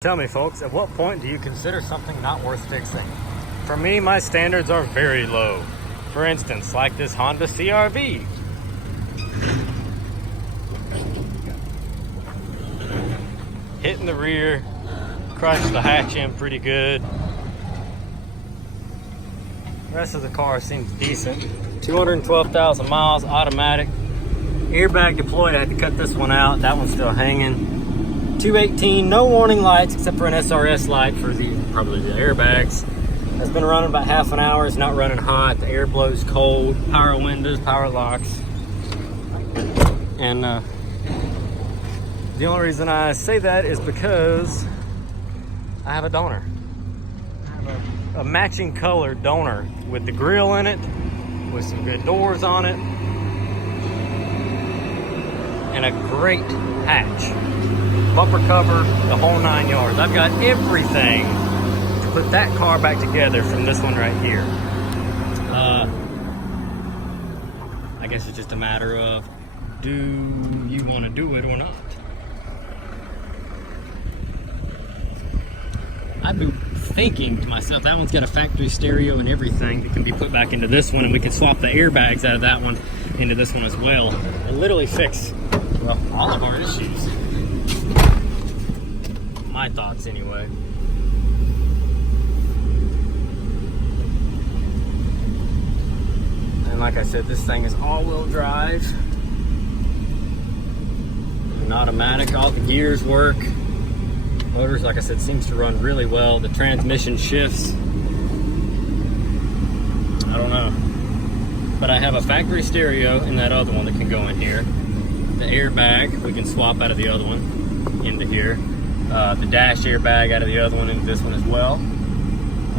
Tell me, folks, at what point do you consider something not worth fixing? For me, my standards are very low. For instance, like this Honda CRV. Hitting the rear, crushed the hatch in pretty good. The rest of the car seems decent. 212,000 miles, automatic. Airbag deployed, I had to cut this one out. That one's still hanging. 218, no warning lights except for an SRS light for probably the airbags. Has been running about half an hour. It's not running hot. The air blows cold. Power windows, power locks. And the only reason I say that is because I have a donor. I have a matching color donor with the grill in it, with some good doors on it, and a great hatch. Bumper cover, the whole 9 yards. I've got everything to put that car back together from this one right here. I guess it's just a matter of, do you want to do it or not? I've been thinking to myself, that one's got a factory stereo and everything that can be put back into this one, and we can swap the airbags out of that one into this one as well, and literally fix, well, all of our issues. My thoughts anyway. And like I said, this thing is all-wheel drive, and automatic. All the gears work. Motors, like I said, seems to run really well. The transmission shifts. I don't know, but I have a factory stereo in that other one that can go in here. The airbag we can swap out of the other one into here. The dash airbag out of the other one into this one as well.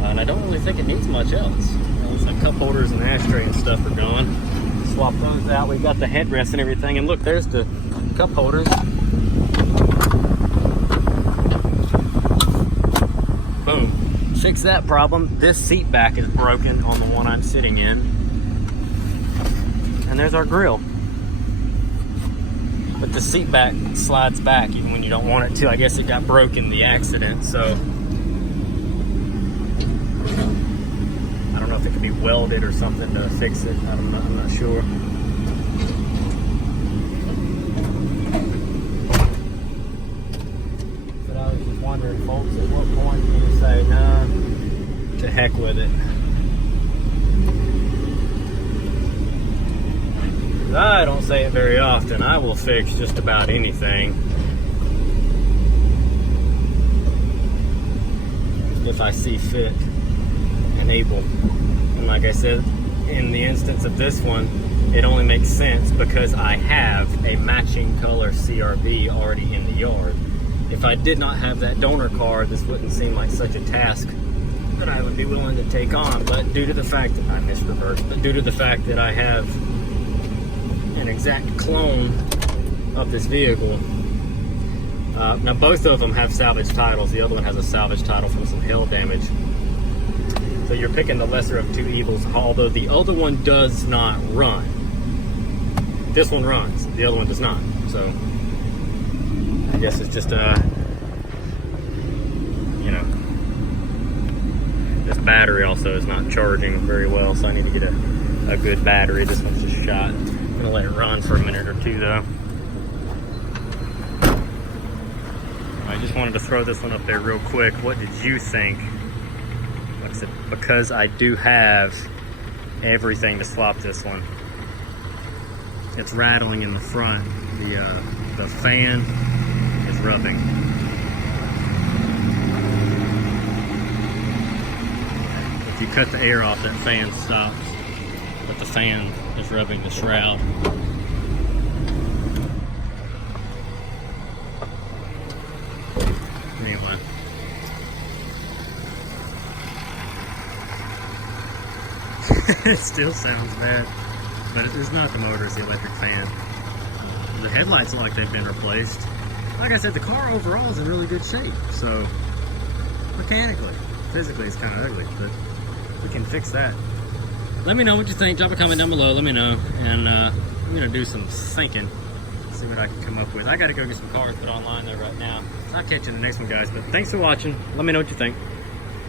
And I don't really think it needs much else. Looks like cup holders and ashtray and stuff are gone. Swap those out. We've got the headrest and everything. And look, there's the cup holders. Boom. Fix that problem. This seat back is broken on the one I'm sitting in. And there's our grill. But the seat back slides back even when you don't want it to. I guess it got broke in the accident, so I don't know if it could be welded or something to fix it. I'm not sure. But I was just wondering, folks, at what point do you say, nah, to heck with it? I don't say it very often. I will fix just about anything if I see fit and able. And like I said, in the instance of this one, it only makes sense because I have a matching color CRV already in the yard. If I did not have that donor car, this wouldn't seem like such a task that I would be willing to take on. But due to the fact that I missed reverse, but due to the fact that I have an exact clone of this vehicle. Now both of them have salvage titles. The other one has a salvage title from some hail damage. So you're picking the lesser of two evils, although the other one does not run. This one runs, the other one does not. So I guess it's just this battery also is not charging very well, so I need to get a good battery. This one's just shot. I'm gonna let it run for a minute or two though. I just wanted to throw this one up there real quick. What did you think? Like I said, because I do have everything to swap this one. It's rattling in the front. The fan is rubbing. If you cut the air off, that fan stops. But the fan is rubbing the shroud. Anyway. It still sounds bad, but it is not the motor, it's the electric fan. The headlights look like they've been replaced. Like I said, the car overall is in really good shape, so mechanically, physically it's kind of ugly, but we can fix that. Let me know what you think. Drop a comment down below. Let me know. And I'm going to do some thinking, see what I can come up with. I gotta go get some cars put online there right now. I'll catch you in the next one, guys, but thanks for watching. Let me know what you think.